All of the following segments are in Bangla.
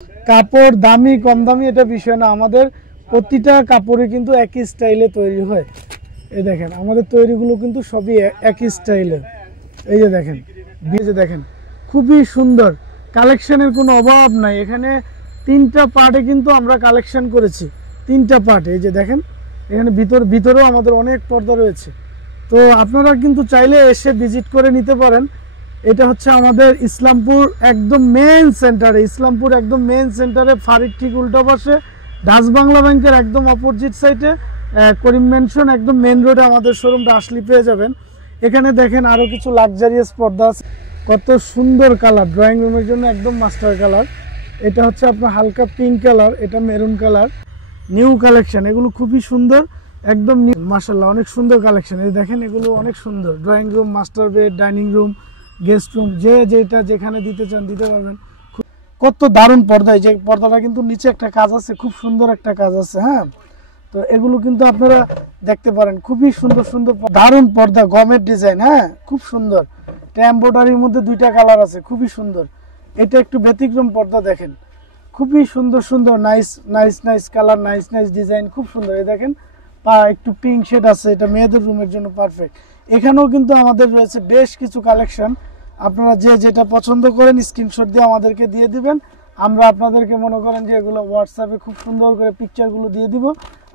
কাপড় দামি কম দামি এটা বিষয় না, আমাদের প্রতিটা কাপড়ে কিন্তু একই স্টাইলে তৈরি হয়। এই দেখেন আমাদের তৈরিগুলো কিন্তু সবই একই স্টাইলের। এই যে দেখেন, দেখেন খুবই সুন্দর, কালেকশনের কোনো অভাব নাই। এখানে 3টা পার্টে কিন্তু আমরা কালেকশন করেছি, 3টা পার্টে। এই যে দেখেন এখানে ভিতরেও আমাদের অনেক পর্দা রয়েছে। তো আপনারা কিন্তু চাইলে এসে ভিজিট করে নিতে পারেন। এটা হচ্ছে আমাদের ইসলামপুর একদম মেইন সেন্টারে, ফারিক ঠিক উল্টো পাশে, ডাচ বাংলা ব্যাংকের একদম অপোজিট সাইডে, করিম মেনশন একদম মেন রোডে আমাদের শোরুমটা আসলে পেয়ে যাবেন। এখানে দেখেন আরও কিছু লাক্সারিয়াস পর্দা আছে, কত সুন্দর কালার, ড্রয়িং রুমের জন্য একদম মাস্টার কালার। এটা হচ্ছে আপনার হালকা পিঙ্ক কালার, এটা মেরুন কালার, নিউ কালেকশন। এগুলো খুবই সুন্দর, একদম নিউ, মাশাআল্লাহ অনেক সুন্দর কালেকশন। এই দেখেন এগুলো অনেক সুন্দর, drawing room, master bed, dining room, guest room, যেটা যেখানে দিতে চান দিতে পারবেন। কত দারুণ পর্দা, যে পর্দাটা কিন্তু নিচে একটা কাজ আছে, খুব সুন্দর একটা কাজ আছে। হ্যাঁ, তো এগুলো কিন্তু আপনারা দেখতে পারেন, খুবই সুন্দর সুন্দর দারুণ পর্দা, গমের ডিজাইন। হ্যাঁ, খুব সুন্দর, এমব্রয়ডারির মধ্যে 2টা কালার আছে, খুবই সুন্দর। এটা একটু ব্যতিক্রম পর্দা, দেখেন খুবই সুন্দর সুন্দর, নাইস কালার, নাইস ডিজাইন, খুব সুন্দর। এই দেখেন একটু পিঙ্ক শেড আছে, এটা মেয়েদের রুমের জন্য পারফেক্ট। এখানেও কিন্তু আমাদের রয়েছে বেশ কিছু কালেকশন, আপনারা যেটা পছন্দ করেন স্ক্রিনশট দিয়ে আমাদেরকে দিয়ে দিবেন। আমরা আপনাদেরকে মনে করেন যে এগুলো হোয়াটসঅ্যাপে খুব সুন্দর করে পিকচারগুলো দিয়ে দিব,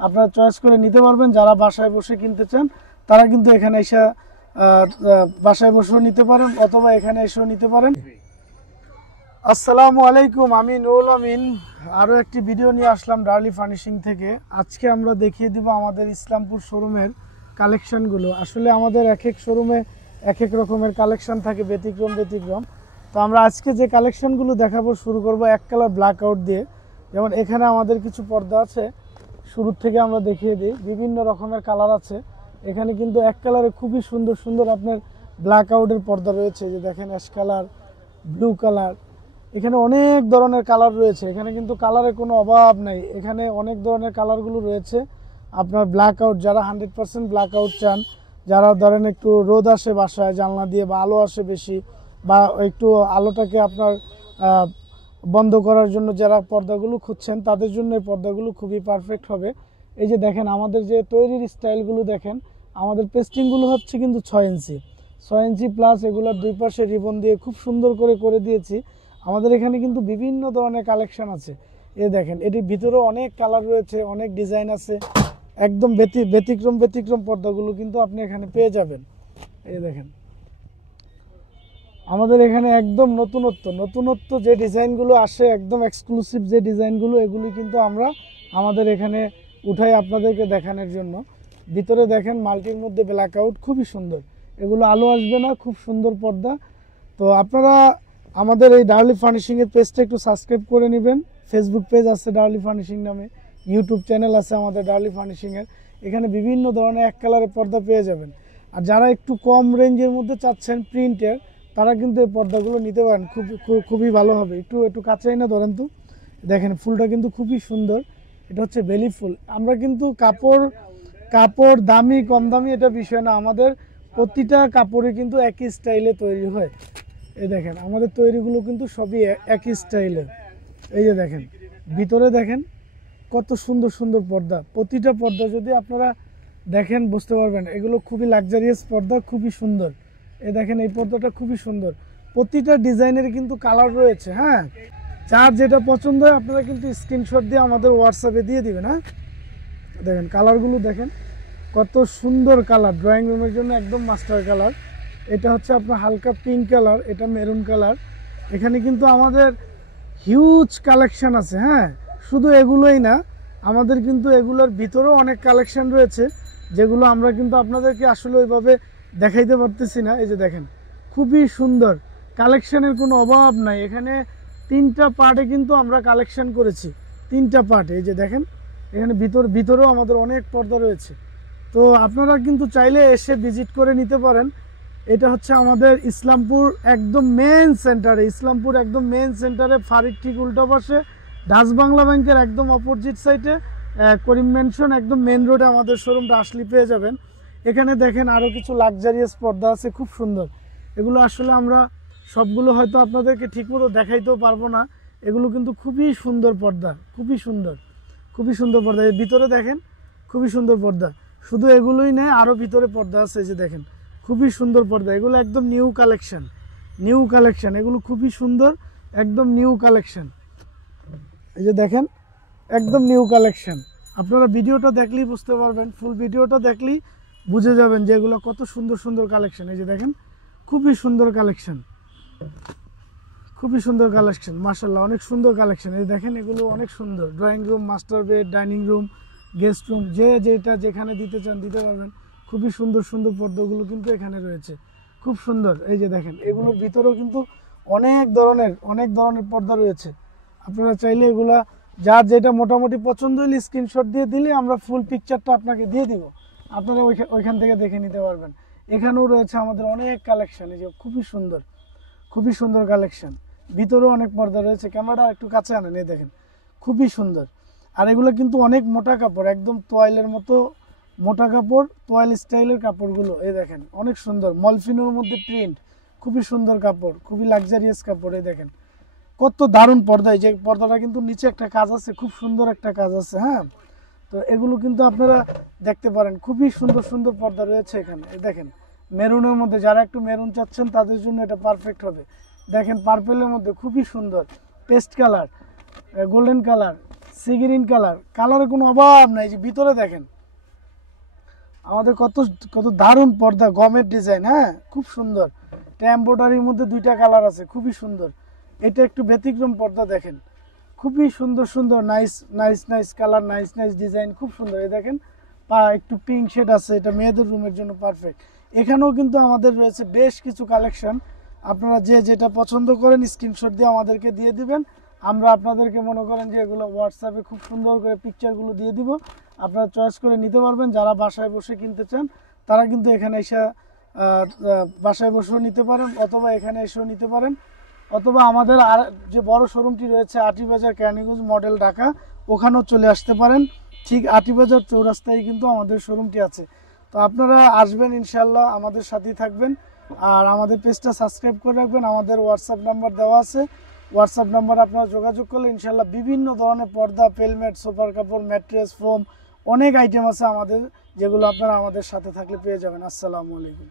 আপনারা চয়েস করে নিতে পারবেন। যারা বাসায় বসে কিনতে চান তারা কিন্তু এখানে এসে বাসায় বসেও নিতে পারেন, অথবা এখানে এসেও নিতে পারেন। আসসালামু আলাইকুম, আমি নুরুল আমিন আরও একটি ভিডিও নিয়ে আসলাম ডার্লি ফার্নিশিং থেকে। আজকে আমরা দেখিয়ে দিব আমাদের ইসলামপুর শোরুমের কালেকশানগুলো। আসলে আমাদের এক এক শোরুমে এক এক রকমের কালেকশান থাকে, ব্যতিক্রম। তো আমরা আজকে যে কালেকশানগুলো দেখাবো, শুরু করব এক কালার ব্ল্যাক আউট দিয়ে। যেমন এখানে আমাদের কিছু পর্দা আছে, শুরুর থেকে আমরা দেখিয়ে দিই, বিভিন্ন রকমের কালার আছে। এখানে কিন্তু এক কালারে খুবই সুন্দর সুন্দর আপনার ব্ল্যাক আউটের পর্দা রয়েছে। যে দেখেন অ্যাশ কালার, ব্লু কালার, এখানে অনেক ধরনের কালার রয়েছে। এখানে কিন্তু কালারের কোনো অভাব নাই, এখানে অনেক ধরনের কালারগুলো রয়েছে। আপনার ব্ল্যাক আউট, যারা 100% ব্ল্যাক আউট চান, যারা ধরেন একটু রোদ আসে বাসায় জানলা দিয়ে, বা আলো আসে বেশি, বা একটু আলোটাকে আপনার বন্ধ করার জন্য যারা পর্দাগুলো খুঁজছেন, তাদের জন্য এই পর্দাগুলো খুবই পারফেক্ট হবে। এই যে দেখেন আমাদের যে তৈরির স্টাইলগুলো দেখেন, আমাদের পেস্টিংগুলো হচ্ছে কিন্তু 6 ইঞ্চি প্লাস, এগুলোর 2 পাশে রিবন দিয়ে খুব সুন্দর করে দিয়েছি। আমাদের এখানে কিন্তু বিভিন্ন ধরনের কালেকশন আছে। এ দেখেন এটির ভিতরেও অনেক কালার রয়েছে, অনেক ডিজাইন আছে, একদম ব্যতিক্রম পর্দাগুলো কিন্তু আপনি এখানে পেয়ে যাবেন। এই দেখেন আমাদের এখানে একদম নতুনত্ব যে ডিজাইনগুলো আসে, একদম এক্সক্লুসিভ যে ডিজাইনগুলো, এগুলি কিন্তু আমরা আমাদের এখানে উঠাই আপনাদেরকে দেখানোর জন্য। ভিতরে দেখেন মাল্টির মধ্যে ব্ল্যাক আউট, খুবই সুন্দর, এগুলো আলো আসবে না, খুব সুন্দর পর্দা। তো আপনারা আমাদের এই ডার্লি ফার্নিশিংয়ের পেজটা একটু সাবস্ক্রাইব করে নেবেন। ফেসবুক পেজ আছে ডার্লি ফার্নিশিং নামে, ইউটিউব চ্যানেল আছে আমাদের ডার্লি ফার্নিশিংয়ের। এখানে বিভিন্ন ধরনের এক কালারের পর্দা পেয়ে যাবেন। আর যারা একটু কম রেঞ্জের মধ্যে চাচ্ছেন প্রিন্টের, তারা কিন্তু এই পর্দাগুলো নিতে পারেন, খুবই ভালো হবে। একটু কাছেই না ধরেন তো, দেখেন ফুলটা কিন্তু খুবই সুন্দর, এটা হচ্ছে বেলি ফুল। আমরা কিন্তু কাপড় দামি কম দামি এটা বিষয় না, আমাদের প্রতিটা কাপড়ে কিন্তু একই স্টাইলে তৈরি হয়। এই দেখেন আমাদের তৈরিগুলো কিন্তু সবই একই স্টাইলের। এই যে দেখেন ভিতরে দেখেন কত সুন্দর সুন্দর পর্দা, প্রতিটা পর্দা যদি আপনারা দেখেন বুঝতে পারবেন এগুলো খুবই লাক্সারিয়াস পর্দা, খুবই সুন্দর। এই দেখেন এই পর্দাটা খুবই সুন্দর, প্রতিটা ডিজাইনের কিন্তু কালার রয়েছে। হ্যাঁ, যার যেটা পছন্দ হয় আপনারা কিন্তু স্ক্রিনশট দিয়ে আমাদের হোয়াটসঅ্যাপে দিয়ে দিবেন। হ্যাঁ, দেখেন কালারগুলো দেখেন কত সুন্দর কালার, ড্রয়িং রুমের জন্য একদম মাস্টার কালার। এটা হচ্ছে আপনার হালকা পিঙ্ক কালার, এটা মেরুন কালার। এখানে কিন্তু আমাদের হিউজ কালেকশন আছে। হ্যাঁ, শুধু এগুলোই না, আমাদের কিন্তু এগুলোর ভিতরেও অনেক কালেকশন রয়েছে, যেগুলো আমরা কিন্তু আপনাদেরকে আসলে ওইভাবে দেখাইতে পারতেছি না। এই যে দেখেন খুবই সুন্দর, কালেকশনের কোনো অভাব নাই। এখানে 3টা পার্টে কিন্তু আমরা কালেকশন করেছি, 3টা পার্টে। এই যে দেখেন এখানে ভিতরেও আমাদের অনেক পর্দা রয়েছে। তো আপনারা কিন্তু চাইলে এসে ভিজিট করে নিতে পারেন। এটা হচ্ছে আমাদের ইসলামপুর একদম মেইন সেন্টারে, ফারিক ঠিক উল্টো পাশে, ডাচ বাংলা ব্যাংকের একদম অপোজিট সাইডে, করিম মেনশন একদম মেন রোডে আমাদের শোরুমটা আসলে পেয়ে যাবেন। এখানে দেখেন আরও কিছু লাক্সারিয়াস পর্দা আছে, খুব সুন্দর। এগুলো আসলে আমরা সবগুলো হয়তো আপনাদেরকে ঠিকমতো দেখাইতেও পারবো না, এগুলো কিন্তু খুবই সুন্দর পর্দা, খুবই সুন্দর, খুবই সুন্দর পর্দা। এর ভিতরে দেখেন খুবই সুন্দর পর্দা। শুধু এগুলোই নেই, আরও ভিতরে পর্দা আছে, এই যে দেখেন খুবই সুন্দর পর্দা। এগুলো একদম নিউ কালেকশন, নিউ কালেকশন, এগুলো খুবই সুন্দর, একদম নিউ কালেকশন। এই যে দেখেন একদম নিউ কালেকশন। আপনারা ভিডিওটা দেখলেই বুঝতে পারবেন, ফুল ভিডিওটা দেখলেই বুঝে যাবেন যে এগুলো কত সুন্দর সুন্দর কালেকশন। এই যে দেখেন খুবই সুন্দর কালেকশন, খুবই সুন্দর কালেকশন, মাশাআল্লাহ অনেক সুন্দর কালেকশন। এই দেখেন এগুলো অনেক সুন্দর। Drawing room, master bed, dining room, guest room, যে যেটা যেখানে দিতে চান দিতে পারবেন। খুবই সুন্দর সুন্দর পর্দাগুলো কিন্তু এখানে রয়েছে, খুব সুন্দর। এই যে দেখেন এগুলোর ভিতরেও কিন্তু অনেক ধরনের পর্দা রয়েছে। আপনারা চাইলে এগুলা যার যেটা মোটামুটি পছন্দ হলে স্ক্রিনশট দিয়ে দিলে আমরা ফুল পিকচারটা আপনাকে দিয়ে দিব, আপনারা ওইখান থেকে দেখে নিতে পারবেন। এখানেও রয়েছে আমাদের অনেক কালেকশন, এই যে খুবই সুন্দর, খুবই সুন্দর কালেকশন। ভিতরেও অনেক পর্দা রয়েছে, ক্যামেরাটা একটু কাছে আনেন, এই দেখেন খুবই সুন্দর। আর এগুলো কিন্তু অনেক মোটা কাপড়, একদম তোয়াইলের মতো মোটা কাপড়, তোয়াইল স্টাইলের কাপড়গুলো। এই দেখেন অনেক সুন্দর, মলফিনোর মধ্যে প্রিন্ট, খুবই সুন্দর কাপড়, খুবই লাক্সারিয়াস কাপড়। এই দেখেন কত দারুণ পর্দা। এই যে পর্দাটা কিন্তু নিচে একটা কাজ আছে, খুব সুন্দর একটা কাজ আছে। হ্যাঁ, তো এগুলো কিন্তু আপনারা দেখতে পারেন, খুবই সুন্দর সুন্দর পর্দা রয়েছে এখানে। এই দেখেন মেরুনের মধ্যে, যারা একটু মেরুন চাচ্ছেন তাদের জন্য এটা পারফেক্ট হবে। দেখেন পার্পেলের মধ্যে খুবই সুন্দর, paste colour, golden colour, sea green colour, কালারের কোনো অভাব নাই। যে ভিতরে দেখেন আমাদের কত কত দারুণ পর্দা, গমের ডিজাইন। হ্যাঁ, খুব সুন্দর। এমব্রয়ডারির মধ্যে দুইটা কালার আছে, খুবই সুন্দর। এটা একটু ব্যতিক্রম পর্দা, দেখেন খুবই সুন্দর সুন্দর, nice nice nice colour, nice nice design, খুব সুন্দর। এই দেখেন একটু পিঙ্ক শেড আছে, এটা মেয়েদের রুমের জন্য পারফেক্ট। এখানেও কিন্তু আমাদের রয়েছে বেশ কিছু কালেকশন। আপনারা যে যেটা পছন্দ করেন স্ক্রিনশট দিয়ে আমাদেরকে দিয়ে দিবেন। আমরা আপনাদেরকে মনে করেন যে এগুলো হোয়াটসঅ্যাপে খুব সুন্দর করে পিকচারগুলো দিয়ে দিব, আপনারা চয়েস করে নিতে পারবেন। যারা বাসায় বসে কিনতে চান তারা কিন্তু এখানে এসে বাসায় বসেও নিতে পারেন, অথবা এখানে এসেও নিতে পারেন, অথবা আমাদের আর যে বড় শোরুমটি রয়েছে আটিবাজার ক্যানিগঞ্জ মডেল ঢাকা, ওখানেও চলে আসতে পারেন। ঠিক আটিবাজার চৌরাস্তায় কিন্তু আমাদের শোরুমটি আছে। তো আপনারা আসবেন ইনশাল্লাহ, আমাদের সাথেই থাকবেন। আর আমাদের পেজটা সাবস্ক্রাইব করে রাখবেন। আমাদের হোয়াটসঅ্যাপ নাম্বার দেওয়া আছে, হোয়াটসঅ্যাপ নাম্বার আপনারা যোগাযোগ করলে ইনশাল্লাহ বিভিন্ন ধরনের পর্দা, পেলমেট, সোফার কাপড়, ম্যাট্রেস, ফোম, অনেক আইটেম আছে আমাদের, যেগুলো আপনারা আমাদের সাথে থাকলে পেয়ে যাবেন। আসসালামু আলাইকুম।